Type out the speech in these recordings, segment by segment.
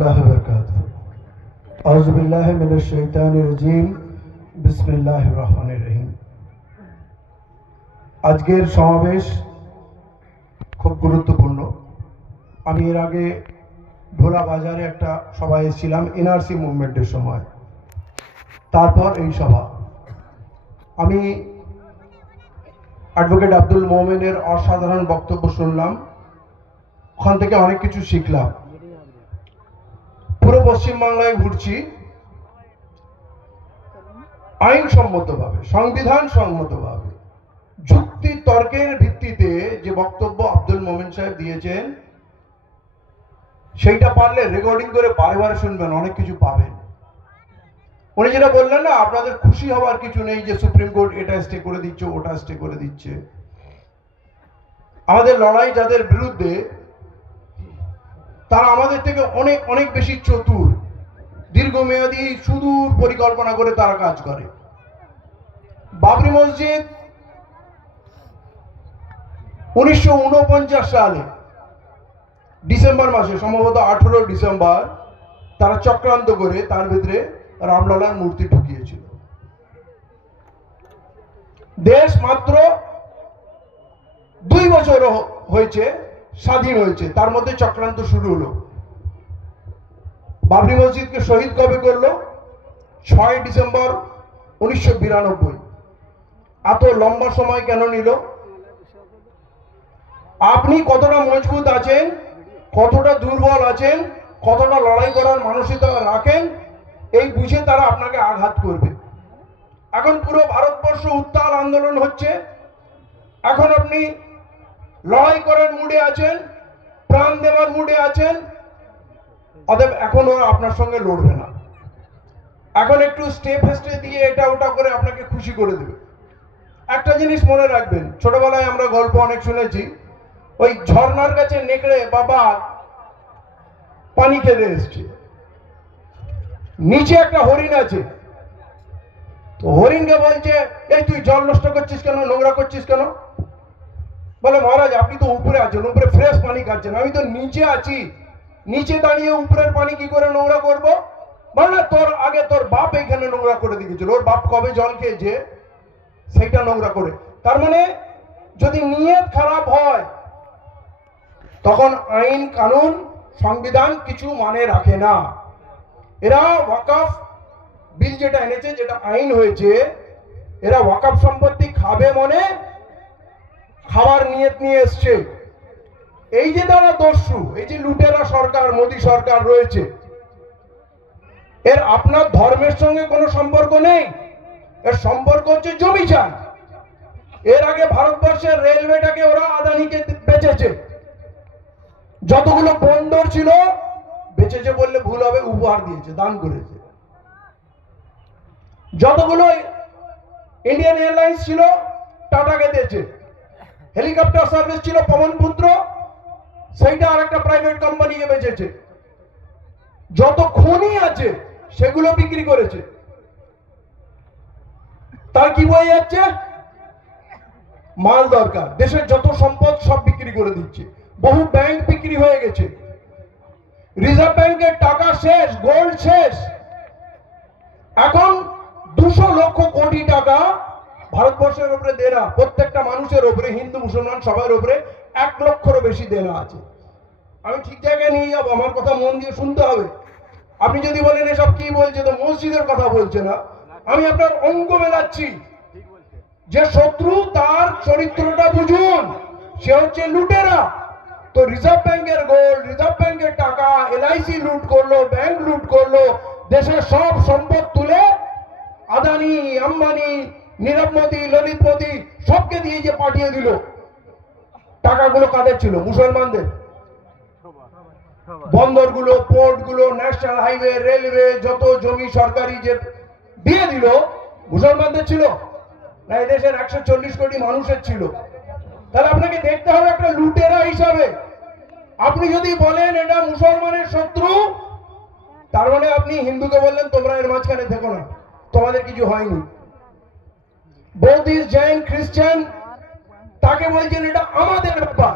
वरहमतुल्लाहि वबरकातुहू। औज़ु बिल्लाहि मिनश शैतानिर रजीम। बिस्मिल्लाहिर रहमानिर रहीम। আজকের সমাবেশ খুব গুরুত্বপূর্ণ। আমি এর আগে ভোলা বাজারে একটা সভায় এসেছিলাম এনআরসি মুভমেন্টের সময়, তারপর এই সভা। আমি অ্যাডভোকেট আব্দুল মোমেনের অসাধারণ বক্তব্য শুনলাম, ওখান থেকে অনেক কিছু শিখলাম। পুরো পশ্চিমবাংলায় ঘুরছি, আইনসম্মতভাবে, সংবিধান সম্মতভাবে, যুক্তি তর্কের ভিত্তিতে যে বক্তব্য আব্দুল মোমেন সাহেব দিয়েছেন, সেইটা পারলে রেকর্ডিং করে বারে বারে শুনবেন, অনেক কিছু পাবেন। উনি যেটা বললেন না, আপনাদের খুশি হওয়ার কিছু নেই যে সুপ্রিম কোর্ট এটা স্টে করে দিচ্ছে, ওটা স্টে করে দিচ্ছে। আমাদের লড়াই যাদের বিরুদ্ধে, তারা আমাদের থেকে অনেক অনেক বেশি চতুর, দীর্ঘমেয়াদী সুদূর পরিকল্পনা করে তারা কাজ করে। বাবরি মসজিদ 1949 সালে ডিসেম্বর মাসে, সম্ভবত 18 ডিসেম্বর, তারা চক্রান্ত করে তার ভিতরে রামলালার মূর্তি ঢুকিয়েছিল। দেশ মাত্র 2 বছর হয়েছে স্বাধীন হয়েছে, তার মধ্যে চক্রান্ত শুরু হলো। বাবরি মসজিদকে শহীদ কবে করলো? 6 ডিসেম্বর 1992। এত লম্বা সময় কেন নিল? আপনি কতটা মজবুত আছেন, কতটা দুর্বল আছেন, কতটা লড়াই করার মানসিকতা রাখেন, এই বুঝে তারা আপনাকে আঘাত করবে। এখন পুরো ভারতবর্ষ উত্তাল আন্দোলন হচ্ছে, এখন আপনি লড়াই করার মুডে আছেন, প্রাণ দেওয়ার মুডে আছেন, অতএব এখন ওরা আপনার সঙ্গে লড়বে না। এখন একটু স্টেপ হেস্টে দিয়ে এটা ওটা করে আপনাকে খুশি করে দেবে। একটা জিনিস মনে রাখবেন, ছোটবেলায় আমরা গল্প অনেক শুনেছি, ওই ঝর্ণার কাছে নেকড়ে বাবা পানি খেতে এসছে, নিচে একটা হরিণ আছে, তো হরিণকে বলছে, এই তুই জল নষ্ট করছিস কেন, নোংরা করছিস কেন? বলে, মহারাজ আপনি তো উপরে আছেন, উপরে ফ্রেশ পানি খাচ্ছেন, আমি তো নিচে আছি, নিচে দাঁড়িয়ে উপরের পানি কি করে নোংরা করব? বলে, তোর আগে তোর বাপ এখানে নোংরা করে দিয়েছিল, ওর বাপ কবে জল খেয়েছে সেইটা নোংরা করে। তার মানে যদি নিয়ত খারাপ হয়, তখন আইন কানুন সংবিধান কিছু মানে রাখে না। এরা ওয়াকফ বিল যেটা এনেছে, যেটা আইন হয়েছে, এরা ওয়াকফ সম্পত্তি খাবে মনে খাবার নিয়ত নিয়ে এসছে। এই যে তারা দস্যু, এই যে লুটেরা সরকার, মোদী সরকার রয়েছে, এর আপনার ধর্মের সঙ্গে কোনো সম্পর্ক নেই, এর সম্পর্ক হচ্ছে জমি চান। এর আগে ভারতবর্ষের রেলওয়েটাকে ওরা আদানিকে বেচেছে, যতগুলো বন্দর ছিল, বেচেছে বললে ভুল হবে, উপহার দিয়েছে, দান করেছে। যতগুলো ইন্ডিয়ান এয়ারলাইন্স ছিল, টাটাকে দিয়েছে। হেলিকপ্টার সার্ভিস ছিল পবনপুত্র, সেইটা আরেকটা প্রাইভেট কোম্পানিকে বেচেছে। যত খনি আছে সেগুলো বিক্রি করেছে। তার কি বয়ে যাচ্ছে? মাল দরকার, দেশের যত সম্পদ সব বিক্রি করে দিচ্ছে। বহু ব্যাংক বিক্রি হয়ে গেছে, রিজার্ভ ব্যাংকের টাকা শেষ, গোল্ড শেষ। এখন 200 লক্ষ কোটি টাকা ভারতবর্ষের উপরে দেনা, প্রত্যেকটা মানুষের উপরে, হিন্দু মুসলমান সবার উপরে 1 লক্ষেরও বেশি দেনা আছে। আমি ঠিক জায়গায় নিয়ে যাবো, আমার কথা মন দিয়ে শুনতে হবে। আপনি যদি বলেন এসব কি বলছে, তো মসজিদের কথা বলছে না, আমি আপনার অঙ্গ মেলাচ্ছি। যে শত্রু, তার চরিত্রটা বুঝুন, সে হচ্ছে লুটেরা। তো রিজার্ভ ব্যাংকের গোল্ড, রিজার্ভ ব্যাংকের টাকা, এলআইসি লুট করলো, ব্যাংক লুট করলো, দেশের সব সম্পদ তুলে আদানি, আম্বানি, নীরব মোদী, ললিত মোদী সবকে দিয়ে যে পাঠিয়ে দিল। টাকাগুলো কাদের ছিল? মুসলমানদের। বন্দরগুলো, পোর্টগুলো, ন্যাশনাল হাইওয়ে, রেলওয়ে, যত জমি সরকারি যে দিয়ে দিল, মুসলমানদের ছিল না? এই দেশের 140 কোটি মানুষের ছিল। তাহলে আপনাকে দেখতে হবে একটা লুটেরা হিসাবে। আপনি যদি বলেন এটা মুসলমানের শত্রু, তার মানে আপনি হিন্দুকে বললেন তোমরা এর মাঝখানে থেকো না, তোমাদের কিছু হয়নি। বৌদ্ধিস্ট, জৈন, খ্রিস্টান, তাকে বলছেন এটা আমাদের ব্যাপার।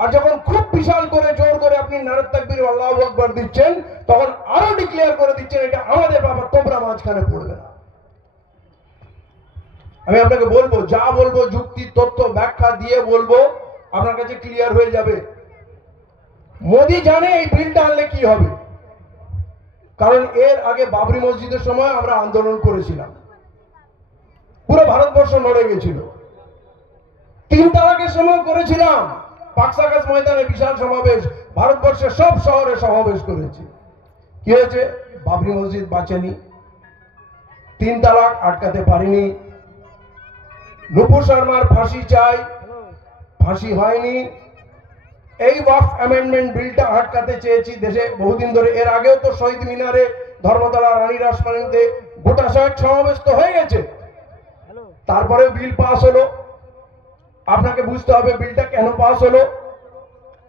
আর যখন খুব বিশাল করে জোর করে আপনি নারে তাকবীর আল্লাহু আকবার দিচ্ছেন, তখন আরো ডিক্লেয়ার করে দিচ্ছেন এটা আমাদের ব্যাপার, তোমরা মাঝখানে পড়বে না। আমি আপনাকে বলবো, যা বলবো যুক্তি তথ্য ব্যাখ্যা দিয়ে বলবো, আপনার কাছে ক্লিয়ার হয়ে যাবে। মোদি জানে এই বিলটা আনলে কি হবে, কারণ এর আগে বাবরি মসজিদের সময় আমরা আন্দোলন করেছিলাম, পুরো ভারতবর্ষ লড়ে গেছিল। 3 তালাকের সময় করেছিলাম, পাকসাকাশ ময়দানে বিশাল সমাবেশ, ভারতবর্ষের সব শহরে সমাবেশ করেছি। কি হয়েছে? বাবরি মসজিদ বাঁচেনি, 3 তালাক আটকাতে পারিনি, নুপুর শর্মার ফাঁসি চাই, ফাঁসি হয়নি। এই ওয়াকফ অ্যামেন্ডমেন্ট বিলটা আটকাতে চেয়েছি দেশে বহুদিন ধরে। এর আগেও তো শহীদ মিনারে, ধর্মতলা, রানী রাসমণিতে গোটা শহর সমাবেশ তো হয়ে গেছে, তারপরে বিল পাস হলো। আপনাকে বুঝতে হবে বিলটা কেন পাস হলো,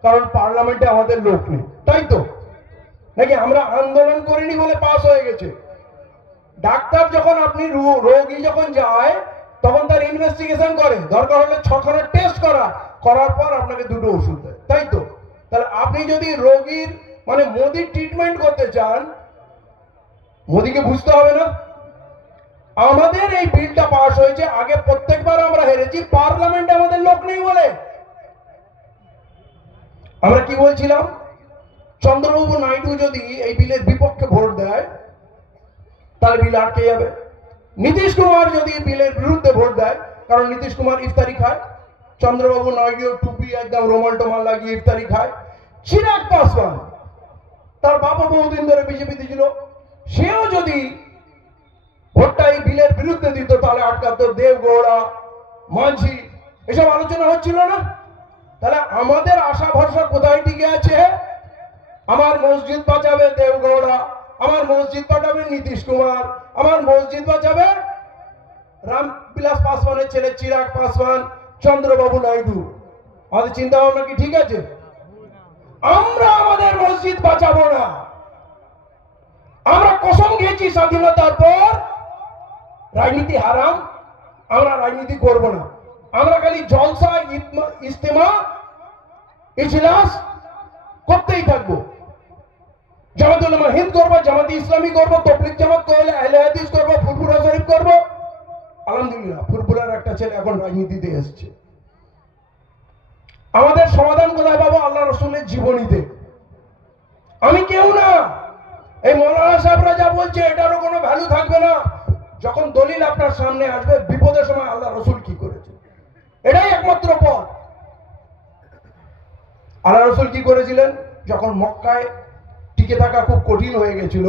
কারণ পার্লামেন্টে আমাদের লোক নেই, তাই তো নাকি? আমরা আন্দোলন করিনি বলে পাস হয়ে গেছে। ডাক্তার যখন আপনি রোগী যখন যায় তখন তার ইনভেস্টিগেশন করে, দরকার হলে 6খানা টেস্ট করার পর আপনাকে 2টো ওষুধ দেয়, তাই তো? তাহলে আপনি যদি রোগীর মানে মোদির ট্রিটমেন্ট করতে চান, মোদিকে বুঝতে হবে না? আমাদের এই বিলটা পাস হয়েছে, আগে প্রত্যেকবার আমরা হেরেছি পার্লামেন্টে আমাদের লোক নেই বলে। আমরা কি বলছিলাম? চন্দ্রবাবু নাইডু যদি এই বিলের বিপক্ষে ভোট দেয় তাহলে বিল আটকে যাবে। নীতিশ কুমার যদি বিলের বিরুদ্ধে ভোট দেয়, কারণ নীতিশ কুমার ইফতারি খায়, চন্দ্রবাবু নাইডু টুপি একদম রোমাল টোমাল লাগিয়ে ইফতারি খায়। চিরাগ পাসওয়ান, তার বাবা বহুদিন ধরে বিজেপিতে ছিল, সেও যদি ভোটটা এই বিলের বিরুদ্ধে দিত তাহলে আটকাতো। দেবগৌড়া, মাঝি, এসব আলোচনা হচ্ছিল না? তাহলে আমাদের আশা ভরসা কোথায় টিকে আছে? আমার মসজিদ বাঁচাবে দেবগৌড়া, আমার মসজিদ বাঁচাবে নীতিশ কুমার, আমার মসজিদ বাঁচাবে রামবিলাস পাসওয়ানের ছেলে চিরাগ পাসওয়ান, চন্দ্রবাবু নাইডু। আমাদের চিন্তা ভাবনা কি ঠিক আছে? আমরা আমাদের মসজিদ বাঁচাবো না। আমরা কসম খেয়েছি স্বাধীনতার পর রাজনীতি হারাম, আমরা রাজনীতি করব না। আমরা খালি জলসা, ইজতেমা, ইজলাস করতেই থাকবো। জামাত উলামা হিন্দ করবো, জামাতি ইসলামী করবো, তবলিগ জামাত করলে আহলে হাদিস করবো, ফুরফুরা শরীফ করবো। আলহামদুলিল্লাহ ফুরফুরার একটা ছেলে এখন রাজনীতিতে এসেছে। আমাদের সমাধান কোথায় পাবো? আল্লাহ রসুলের জীবনীতে। আমি কেউ না, এই মৌলানা সাহেবরা যা বলছে এটারও কোনো ভ্যালু থাকবে না যখন দলিল আপনার সামনে আসবে বিপদের সময় আল্লাহ রসুল কি করেছে, এটাই একমাত্র পথ। আল্লাহ রসুল কি করেছিলেন? যখন মক্কায় টিকে থাকা খুব কঠিন হয়ে গেছিল,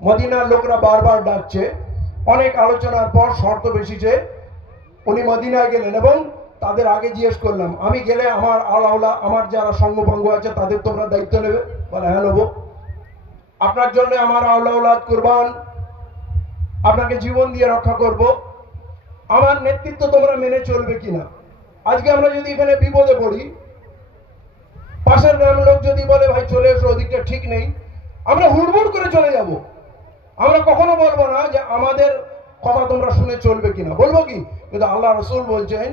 মদিনার লোকরা বারবার ডাকছে, অনেক আলোচনার পর শর্ত বেশিছে, উনি মদিনায় গেলেন এবং তাদের আগে জিজ্ঞেস করলাম, আমি গেলে আমার আলাউলা, আমার যারা সঙ্গভঙ্গ আছে তাদের তোমরা দায়িত্ব নেবে? বলে হ্যাঁ নেবো। আপনার জন্য আমার আওলাদ কুরবান, আপনাকে জীবন দিয়ে রক্ষা করব, আমার নেতৃত্ব তোমরা মেনে চলবে কিনা? আজকে আমরা যদি এখানে বিপদে পড়ি, পাশের গ্রামের লোক যদি বলে ভাই চলে এসো, ওদিকটা ঠিক নেই, আমরা হুড়মুড় করে চলে যাব। আমরা কখনো বলবো না যে আমাদের কথা তোমরা শুনে চলবে কিনা, বলবো কি? কিন্তু আল্লাহ রসুল বলছেন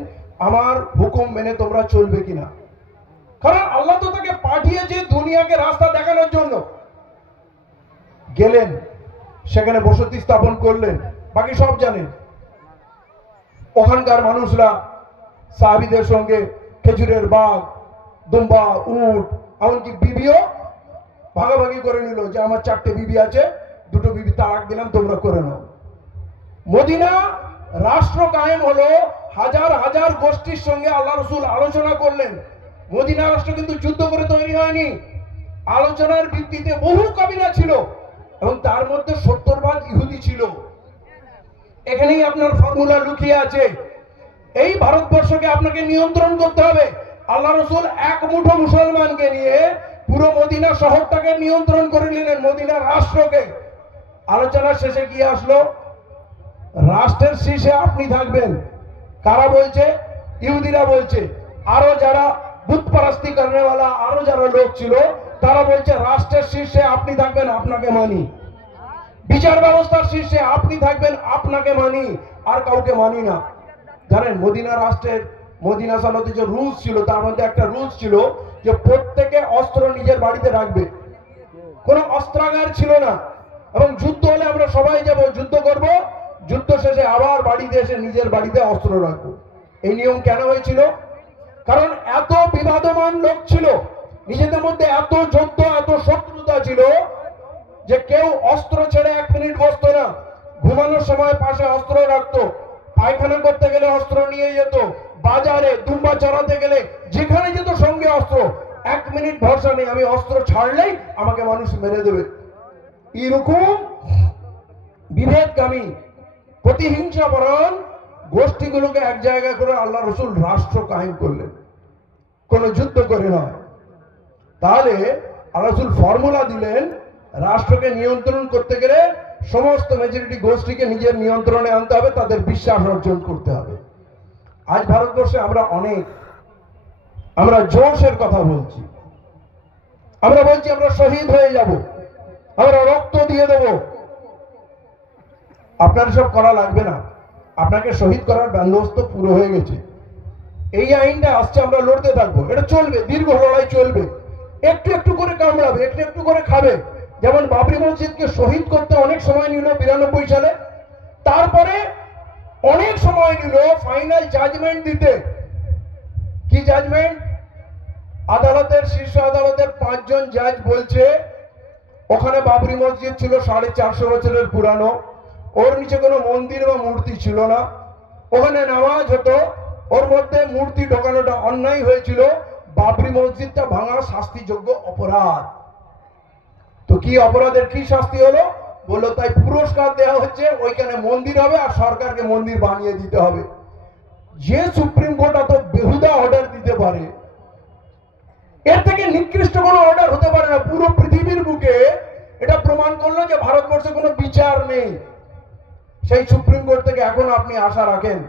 আমার হুকুম মেনে তোমরা চলবে কিনা। কারণ আল্লাহ তো তাকে পাঠিয়েছে দুনিয়াকে রাস্তা দেখানোর জন্য। গেলেন, সেখানে বসতি স্থাপন করলেন, বাকি সব জানেন। ওখানকার মানুষরা সাহাবীদের সঙ্গে খেজুরের বাগ, দুম্বা, উট, এমনকি বিবিও ভাগাভাগি করে নিল, যে আমার 4টে বিবি আছে, 2টো বিবি তালাক দিলাম, তোমরা করে নাও। মদিনা রাষ্ট্র কায়েম হলো, হাজার হাজার গোষ্ঠীর সঙ্গে আল্লাহ রসুল আলোচনা করলেন। মদিনা রাষ্ট্র কিন্তু যুদ্ধ করে তৈরি হয়নি, আলোচনার ভিত্তিতে বহু কবিরা ছিল এবং তার মধ্যে 70% ইহুদি ছিল। এখানেই আপনার ফর্মুলা লুকিয়ে আছে। এই ভারতবর্ষকে আপনাকে নিয়ন্ত্রণ করতে হবে। আল্লাহ রসুল এক মুঠো মুসলমানকে নিয়ে পুরো মদিনা শহরটাকে নিয়ন্ত্রণ করে নিলেন, মদিনা রাষ্ট্রকে। আলোচনার শেষে কি আসলো? রাষ্ট্রের শীর্ষে আপনি থাকবেন। কারা বলছে? ইহুদিরা বলছে। আরো যারা বুতপারস্তি করেওয়ালা আরো যারা লোক ছিল তারা বলছে রাষ্ট্রের শীর্ষে আপনি থাকবেন, আপনাকে মানি। বিচার ব্যবস্থার শীর্ষে আপনি থাকবেন, আপনাকে মানি, আর কাউকে মানি না। জানেন মদিনা রাষ্ট্রের মদিনা সনদে যে রুলস ছিল তার মধ্যে একটা রুলস ছিল যে প্রত্যেকে অস্ত্র নিজের বাড়িতে রাখবে, কোনো অস্ত্রাগার ছিল না। এবং যুদ্ধ হলে আমরা সবাই যাব, যুদ্ধ করব, যুদ্ধ শেষে আবার বাড়িতে এসে নিজের বাড়িতে অস্ত্র রাখবো। এই নিয়ম কেন হয়েছিল? কারণ এত বিবাদমান লোক ছিল, নিজেদের মধ্যে এত যুদ্ধ, এত শত্রুতা ছিল যে কেউ অস্ত্র ছেড়ে 1 মিনিট বসতো না। ঘুমানোর সময় পাশে অস্ত্র রাখতো, পায়খানা করতে গেলে অস্ত্র নিয়ে যেত, বাজারে দুম্বা চড়াতে গেলে যেখানে যেত সঙ্গে অস্ত্র। 1 মিনিট ভরসা নেই, আমি অস্ত্র ছাড়লেই আমাকে মানুষ মেরে দেবে। এরকম বিভেদগামী প্রতিহিংসাপরায়ণ গোষ্ঠীগুলোকে এক জায়গায় করে আল্লাহ রসুল রাষ্ট্র কায়েম করলেন, কোন যুদ্ধ করে নয়। তাহলে আল্লাহ রসুল ফর্মুলা দিলেন, রাষ্ট্রকে নিয়ন্ত্রণ করতে গেলে সমস্ত মেজরিটি গোষ্ঠীকে নিজের নিয়ন্ত্রণে আনতে হবে, তাদের বিশ্বাস অর্জন করতে হবে। আজ ভারতবর্ষে আমরা জোশের কথা বলছি, আমরা বলছি আমরা শহীদ হয়ে যাব, আমরা রক্ত দিয়ে দেব। আপনার সব করা লাগবে না, আপনাকে শহীদ করার বন্দোবস্ত পুরো হয়ে গেছে। এই আইনটা আসছে, আমরা লড়তে থাকবো, এটা চলবে, দীর্ঘ লড়াই চলবে। একটু একটু করে কামড়াবে, একটু একটু করে খাবে। যেমন বাবরি মসজিদকে শহীদ করতে অনেক সময় নিল 92 সালে, তারপরে অনেক সময় নিল ফাইনাল জাজমেন্ট দিতে। কি জাজমেন্ট? আদালতের, শীর্ষ আদালতের 5 জন জাজ বলছে ওখানে বাবরি মসজিদ ছিল 450 বছরের পুরানো, ওর নিচে কোনো মন্দির বা মূর্তি ছিল না, ওখানে নামাজ হতো, ওর মধ্যে মূর্তি ঢোকানোটা অন্যায় হয়েছিল, বাবরি মসজিদটা ভাঙা শাস্তিযোগ্য অপরাধ। তো কি অপরাধের কি শাস্তি হলো? বললো তাই পুরস্কার দেওয়া হচ্ছে, ওইখানে মন্দির হবে আর সরকারকে মন্দির বানিয়ে দিতে হবে। যে সুপ্রিম কোর্ট এত বেহুদা অর্ডার দিতে পারে, এর থেকে নিকৃষ্ট কোনো অর্ডার হতে পারে না। পুরো পৃথিবীর বুকে এটা প্রমাণ করলো যে ভারতবর্ষে কোনো বিচার নেই। সেই সুপ্রিম কোর্ট থেকে এখন আপনি আশা রাখেন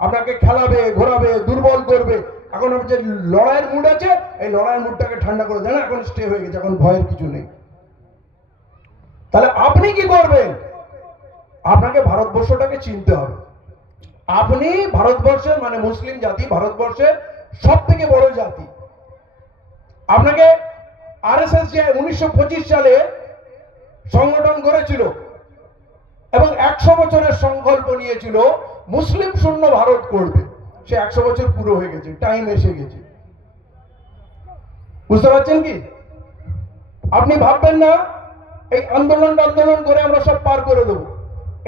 আপনাকে খেলাবে, ঘোরাবে, দুর্বল করবে। এখন আপনার যে লড়াইয়ের মুড আছে, এই লড়াইয়ের মুডটাকে ঠান্ডা করে দেন, এখন স্টে হয়ে গেছে, এখন ভয়ের কিছু নেই। তাহলে আপনি কি করবেন? আপনাকে ভারতবর্ষটাকে চিনতে হবে। আপনি ভারতবর্ষের, মানে মুসলিম জাতি ভারতবর্ষের সব থেকে বড় জাতি। আপনাকে আরএসএস যে 1925 সালে সংগঠন করেছিল এবং 100 বছরের সংকল্প নিয়েছিল মুসলিম শূন্য ভারত করবে, সে 100 বছর পুরো হয়ে গেছে, টাইম এসে গেছে। বুঝতে পারছেন কি? আপনি ভাববেন না এই আন্দোলন করে আমরা সব পার করে দেবো,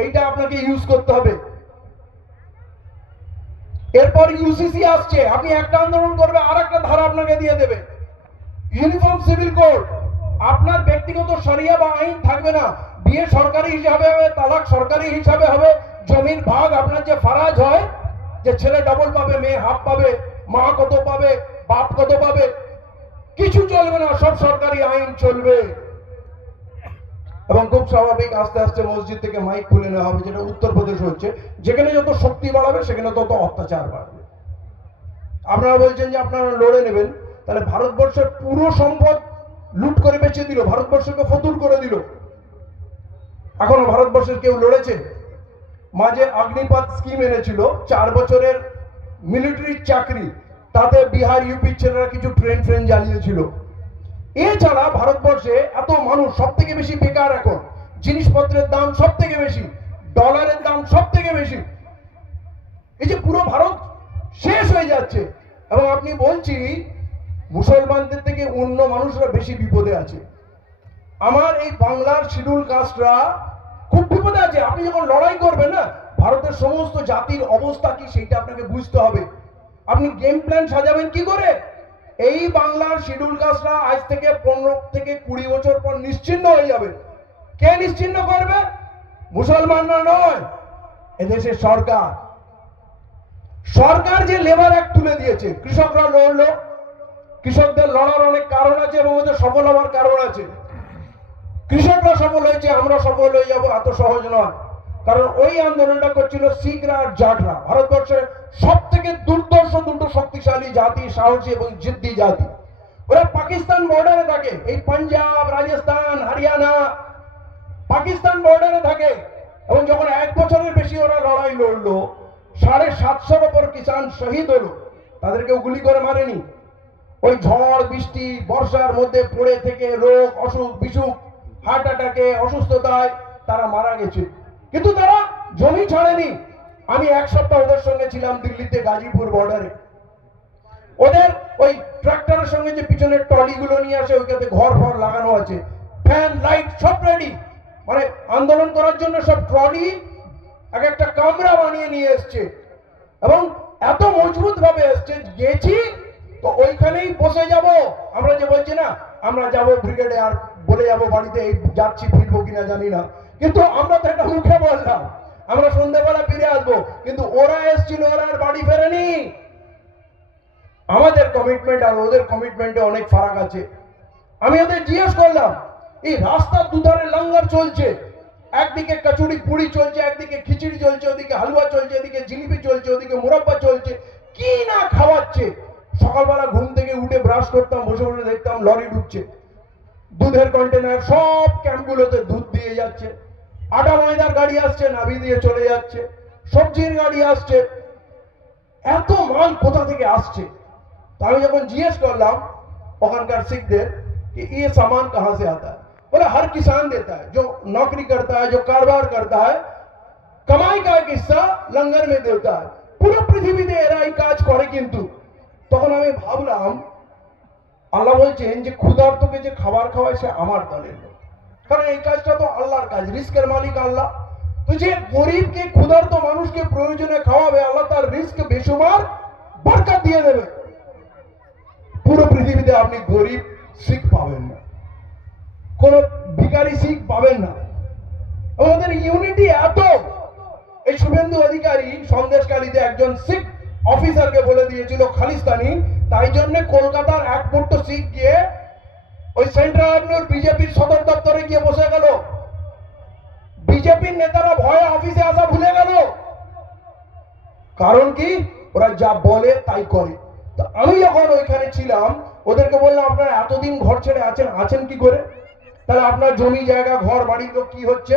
এইটা আপনাকে ইউজ করতে হবে। এরপর ইউসিসি আসছে, আপনি একটা আন্দোলন করবে আর একটা ধারা আপনাকে দিয়ে দেবে। ইউনিফর্ম সিভিল কোড, আপনার ব্যক্তিগত শরিয়া বা আইন থাকবে না, বিয়ে সরকারি হিসাবে হবে, তালাক সরকারি হিসাবে হবে, জমির ভাগ আপনার যে ফারাজ হয়, যে ছেলে ডাবল পাবে, মেয়ে হাফ পাবে, মা কত পাবে, বাপ কত পাবে, কিছু চলবে না, সব সরকারি আইন চলবে। এবং খুব স্বাভাবিক আস্তে আস্তে মসজিদ থেকে মাইক খুলে নেওয়া হবে, যেটা উত্তরপ্রদেশ হচ্ছে, যেখানে যত শক্তি বাড়াবে সেখানে তত অত্যাচার বাড়বে। আপনারা বলছেন যে আপনারা লড়ে নেবেন, তাহলে ভারতবর্ষের পুরো সম্পদ লুট করে বেঁচে দিল, ভারতবর্ষকে ফতুর করে দিল। এখনো ভারতবর্ষের কেউ লড়েছে? মাঝে অগ্নিপথ স্কিম এনেছিল, 4 বছরের মিলিটারি চাকরি, তাতে বিহার ইউপির ছেলেরা কিছু ট্রেন জ্বালিয়েছিল। এছাড়া ভারতবর্ষে এত মানুষ, সব থেকে বেশি বেকার, এখন জিনিসপত্রের দাম সব থেকে বেশি, ডলারের দাম সব থেকে বেশি, এই যে পুরো ভারত শেষ হয়ে যাচ্ছে। এবং আপনি বলছি মুসলমানদের থেকে অন্য মানুষরা বেশি বিপদে আছে। আমার এই বাংলার শিডিউল কাস্টরা খুব বিপদে আছে। আপনি যখন লড়াই করবেন না, ভারতের সমস্ত জাতির অবস্থা কি সেইটা আপনাকে বুঝতে হবে। আপনি গেম প্ল্যান সাজাবেন কি করে? এই বাংলার শিডিউল কাস্টরা আজ থেকে 15 থেকে 20 বছর পর নিশ্চিহ্ন হয়ে যাবে। কে নিশ্চিহ্ন করবে? মুসলমানরা নয়, এদেশের সরকার। সরকার যে লেবার অ্যাক্ট তুলে দিয়েছে, কৃষকরা লড়লো, কৃষকদের লড়ার অনেক কারণ আছে এবং ওদের সফল হওয়ার কারণ আছে। কৃষকরা সফল হয়েছে, আমরা সফল হয়ে যাব এত সহজ নয়। কারণ ওই আন্দোলনটা করছিল শিখরা আর জাটরা, ভারতবর্ষের সব থেকে দুর্ধর্ষ, দুটো শক্তিশালী জাতি, সাহসী এবং জিদ্দি জাতি। ওরা পাকিস্তান বর্ডারে থাকে, এই পাঞ্জাব, রাজস্থান, হরিয়ানা, পাকিস্তান বর্ডারে থাকে। এবং যখন 1 বছরের বেশি ওরা লড়াই লড়লো, 750 ওপর কিষান শহীদ হলো, তাদেরকেও গুলি করে মারেনি। ওই ঝড় বৃষ্টি বর্ষার মধ্যে পড়ে থেকে রোগ অসুখ বিসুখ হার্ট অ্যাটাকে অসুস্থতায় তারা মারা গেছে, কিন্তু তারা জমি ছাড়েনি। আমি এক সপ্তাহ ওদের সঙ্গে ছিলাম দিল্লিতে গাজীপুর বর্ডারে। ওদের ওই ট্রাক্টরের সঙ্গে যে পিছনের ট্রলিগুলো নিয়ে আসে ওইটাতে ঘর ফর লাগানো আছে, ফ্যান লাইট সব রেডি, মানে আন্দোলন করার জন্য সব ট্রলি এক একটা কামরা বানিয়ে নিয়ে এসছে এবং এত মজবুত ভাবে এসছে। গেছি তো ওইখানেই বসে যাব। আমরা যে বলছি না আমরা যাব ব্রিগেডে আর বলে যাব বাড়িতে এই যাচ্ছি, ফিরবো কিনা জানি না, কিন্তু আমরা তো একটা মুখে বললাম আমরা সন্ধ্যাবেলা ফিরে আসবো, কিন্তু ওরা এসছিল, ওরা আর বাড়ি ফেরেনি। আমাদের কমিটমেন্ট আর ওদের কমিটমেন্টে অনেক ফারাক আছে। আমি ওদের জিজ্ঞেস করলাম, এই রাস্তার দুধারে লঙ্গর চলছে, একদিকে কচুরি পুরি চলছে, একদিকে খিচুড়ি চলছে, ওদিকে হালুয়া চলছে, ওদিকে জিলিপি চলছে, ওদিকে মুরাব্বা চলছে, কি না খাওয়াচ্ছে। সকালবেলা ঘুম থেকে উঠে ব্রাশ করতাম, বসে বসে দেখতাম লরি ঢুকছে, দুধের কন্টেনার সব ক্যাম্পগুলোতে দুধ দিয়ে যাচ্ছে, আটা ময়দার গাড়ি আসছে নাভি দিয়ে চলে যাচ্ছে, সবজির গাড়ি আসছে। এত মাল কোথা থেকে আসছে? তো আমি যখন জিজ্ঞেস করলাম ওখানকার শিখদের कि ये सामान कहां से आता है, बोला हर किसान देता है, जो नौकरी करता है, जो कारोबार करता है, कमाई का एक हिस्सा लंगर में देता है। পুরো পৃথিবীতে এরা এই কাজ করে। কিন্তু তখন আমি ভাবলাম আল্লাহ বলছেন যে ক্ষুধার্তকে যে খাবার খাওয়ায় সে আমার দলের লোক, কারণ এই কাজটা তো আল্লাহর কাজ, রিস্কের মালিক আল্লাহ। তো যে গরিবকে ক্ষুধার্ত মানুষকে প্রয়োজনে খাওয়াবে আল্লাহ তার রিস্ক বেশুমার বরকত দিয়ে দেবে। পুরো পৃথিবীতে আপনি গরিব শিখ পাবেন না, কোন ভিখারি শিখ পাবেন না। আমাদের ইউনিটি এত, এই শুভেন্দু অধিকারী সন্দেশকালীতে একজন শিখ অফিসারকে বলে দিয়েছিল খালিস্তানি, তাই জন্য কলকাতার এক মুহূর্ত শিখ গিয়ে ওই সেন্ট্রাল অ্যাভিনিউর বিজেপির সদর দপ্তরে গিয়ে বসে গেল। বিজেপির নেতারা ভয়ে অফিসে আসা ভুলে গেল। কারণ কি? ওরা যা বলে তাই করে। তো আমি যখন ওইখানে ছিলাম ওদেরকে বললাম আপনারা এতদিন ঘর ছেড়ে আছেন কি করে? তাহলে আপনার জমি জায়গা ঘর বাড়ি তো কি হচ্ছে?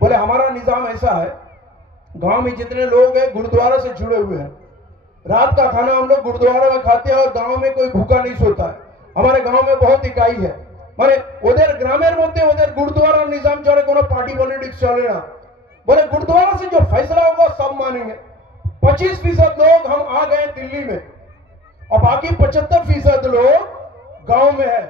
बोले हमारा निजाम ऐसा है, गांव में जितने लोग हैं गुरुद्वारा से जुड़े हुए हैं, रात का खाना हम लोग गुरुद्वारा में खाते हैं और गांव में कोई भूखा नहीं सोता है। हमारे गांव में बहुत इकाई है, মানে ওদের গ্রামের মধ্যে ওদের গুরুদ্বারা নিজাম চলে, কোনো পার্টি পলিটিক্স চলে না। बोले गुरुद्वारा से जो फैसला होगा सब मानेंगे। 25% लोग हम आ गए दिल्ली में और बाकी 75% लोग गांव में है।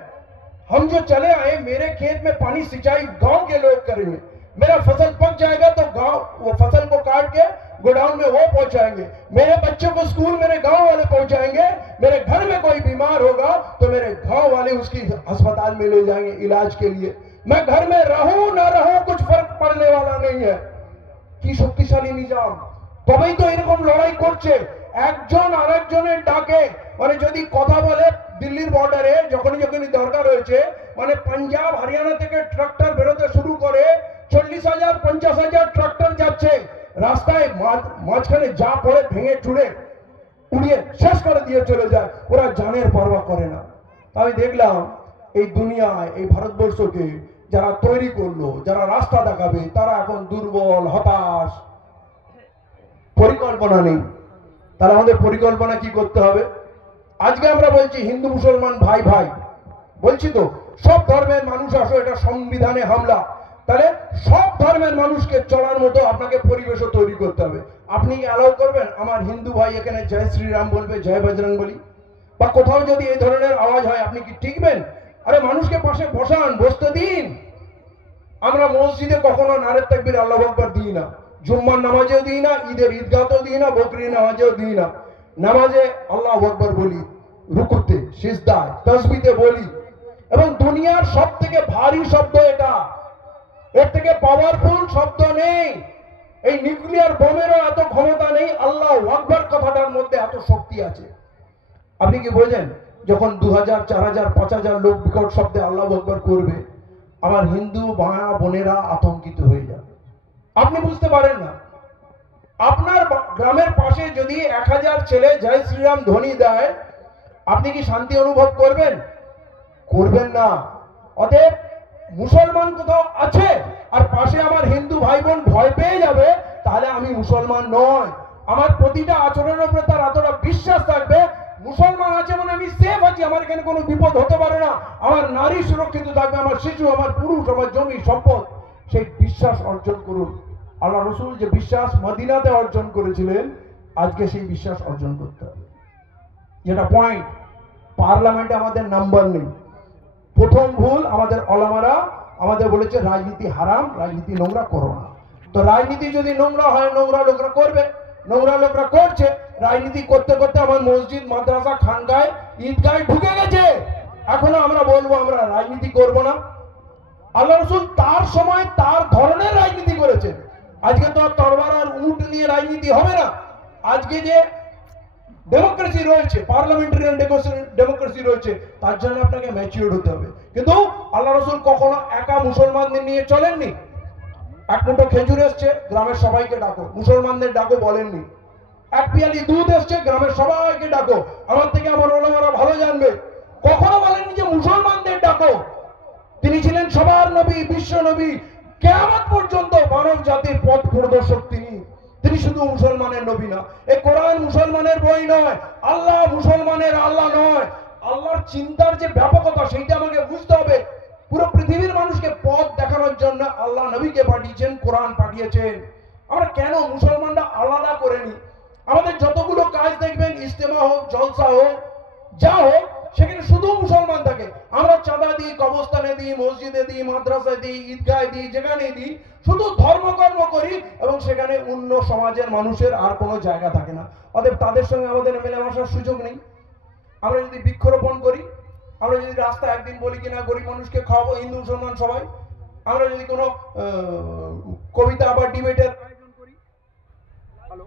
हम जो चले आए, मेरे खेत में पानी सिंचाई गांव के लोग करेंगे, मेरा फसल पक जाएगा तो गांव वो फसल को काट के गोडाउन में वो पहुंचाएंगे, मेरे बच्चों को स्कूल मेरे गांव वाले पहुंचाएंगे, मेरे घर में कोई बीमार होगा तो मेरे गांव वाले उसकी अस्पताल में ले जाएंगे इलाज के लिए। मैं घर में रहूं ना रहूं कुछ फर्क पड़ने वाला नहीं है। কি শক্তিশালী নিজাম! তবেই তো এরকম লড়াই করছে, একজন আরেকজনের ডাকে। মানে যদি কথা বলে দিল্লির বর্ডারে যখনই দরকার হয়েছে, মানে পাঞ্জাব হরিয়ানা থেকে ট্রাক্টর বেরোতে শুরু করে 40,000 50,000 ট্রাক্টর যাচ্ছে রাস্তায়, মাঝখানে যা পড়ে ভেঙে চুড়ে উড়িয়ে শেষ করে দিয়ে চলে যায়, ওরা জানের পরোয়া করে না। আমি দেখলাম এই দুনিয়ায় এই ভারতবর্ষকে যারা তৈরি করলো, যারা রাস্তা দেখাবে, তারা এখন দুর্বল হতাশ, পরিকল্পনা নেই। তাহলে আমাদের পরিকল্পনা কি করতে হবে? আজকে আমরা বলছি হিন্দু মুসলমান ভাই ভাই, বলছি তো সব ধর্মের মানুষ আসো, এটা সংবিধানে হামলা। তাহলে সব ধর্মের মানুষকে চলার মতো আপনাকে পরিবেশও তৈরি করতে হবে। আপনি অ্যালাউ করবেন আমার হিন্দু ভাই এখানে জয় শ্রীরাম বলবে, জয় বজরং বলি, বা কোথাও যদি এই ধরনের আওয়াজ হয় আপনি কি টিকবেন? আরে মানুষকে পাশে বসান, বসতে দিন। আমরা মসজিদে কখনো নারে তাকবীর আল্লাহু আকবার দিই না, জুম্মার নামাজেও দিই না, ঈদের ঈদগাহতেও দিই না, বকরি নামাজেও দিই না। নামাজে আল্লাহু আকবার বলি, রুকুতে সিজদায় তাসবিহতে বলি, এবং দুনিয়ার সব থেকে ভারী শব্দ এটা, এর থেকে পাওয়ারফুল শব্দ নেই। এই নিউক্লিয়ার বোমেরও এত ক্ষমতা নেই, আল্লাহু আকবার কথাটার মধ্যে এত শক্তি আছে। আপনি কি বোঝেন যখন 2000 4000 5000 লোক বিকট শব্দে আল্লাহু আকবার করবে, আমার হিন্দু ভাই বোনেরা আতঙ্কিত হয়ে যাবে। আপনি বুঝতে পারেন না, আপনার গ্রামের পাশে যদি 1000 ছেলে জয় শ্রীরাম ধ্বনি দেয়, আপনি কি শান্তি অনুভব করবেন? করবেন না। অতএব মুসলমান কোথাও আছে আর পাশে আমার হিন্দু ভাই বোন ভয় পেয়ে যাবে, তাহলে আমি মুসলমান নয়। আমার প্রতিটা আচরণের উপরে তার এতটা বিশ্বাস থাকবে মুসলমান আছে মানে আমি সেফ আছি, আমার এখানে কোনো বিপদ হতে পারে না, আমার নারী সুরক্ষিত থাকবে, আমার শিশু, আমার পুরুষ, আমার জমি সম্পদ, সেই বিশ্বাস অর্জন করুন। আল্লাহ রসুল যে বিশ্বাস মদিনাতে অর্জন করেছিলেন, আজকে সেই বিশ্বাস অর্জন করতে হবে। যেটা পয়েন্ট, পার্লামেন্টে আমাদের নাম্বার নেই। প্রথম ভুল, আমাদের ওলামারা আমাদের বলেছে রাজনীতি হারাম, রাজনীতি নোংরা করো না। তো রাজনীতি যদি নোংরা হয়, নোংরা লোকরা করবে, নোংরা লোকরা করছে। রাজনীতি করতে করতে আমার মসজিদ, মাদ্রাসা, খানগায়, ঈদগায় ঢুকে গেছে। এখনো আমরা বলবো আমরা রাজনীতি করব না? আল্লাহ রসুল তার সময় তার ধরনের রাজনীতি করেছেন। আজকে তো তরবার আর উট নিয়ে রাজনীতি হবে না। আজকে যে ডেমোক্রেসি রয়েছে, পার্লামেন্টারিয়ান ডেমোক্রেসি রয়েছে, তার জন্য আপনাকে ম্যাচিউর হতে হবে। কিন্তু আল্লাহ রসুল কখনো একা মুসলমানদের নিয়ে চলেননি। এক মুঠো খেজুর এসছে, গ্রামের সবাইকে ডাকো, মুসলমানদের ডাকো বলেননি। এক পিয়ালি দুধ এসছে, গ্রামের সবাইকে ডাকো, আমার থেকে আমার ওলামারা ভালো জানবে, কখনো বলেননি যে মুসলমানদের ডাকো। তিনি ছিলেন সবার নবী, বিশ্ব নবী, কিয়ামত পর্যন্ত মানব জাতির পথ প্রদর্শক তিনি। তিনি শুধু মুসলমানের নবী না, এই কোরআন মুসলমানের বই নয়, আল্লাহ মুসলমানের আল্লাহ নয়। আল্লাহর চিন্তার যে ব্যাপকতা, সেইটা আমাকে বুঝতে হবে। পুরো পৃথিবীর মানুষকে পথ দেখানোর জন্য আল্লাহ নবীকে পাঠিয়েছেন, কোরআন পাঠিয়েছেন। আমরা কেন মুসলমানরা আলাদা করে নি? আমাদের যতগুলো কাজ দেখবেন, ইজতেমা হোক, জলসা হোক, যা হোক, সেখানে শুধু মুসলমান থাকে। আমরা চাঁদা দিই, কবরস্থানে দিই, মসজিদে দিই, মাদ্রাসায় দিই, ঈদগাহে দিই, যেখানে দিই, শুধু ধর্মকর্ম করি, এবং সেখানে অন্য সমাজের মানুষের আর কোনো জায়গা থাকে না। অতএব তাদের সঙ্গে আমাদের মেলামেশার সুযোগ নেই। আমরা যদি বৃক্ষরোপণ করি, আমরা যদি রাস্তায় একদিন বলি কিনা গরিব মানুষকে খাওয়াবো, হিন্দু মুসলমান সবাই, আমরা যদি কোনো কবিতা বা ডিবেটের আয়োজন করি, হ্যালো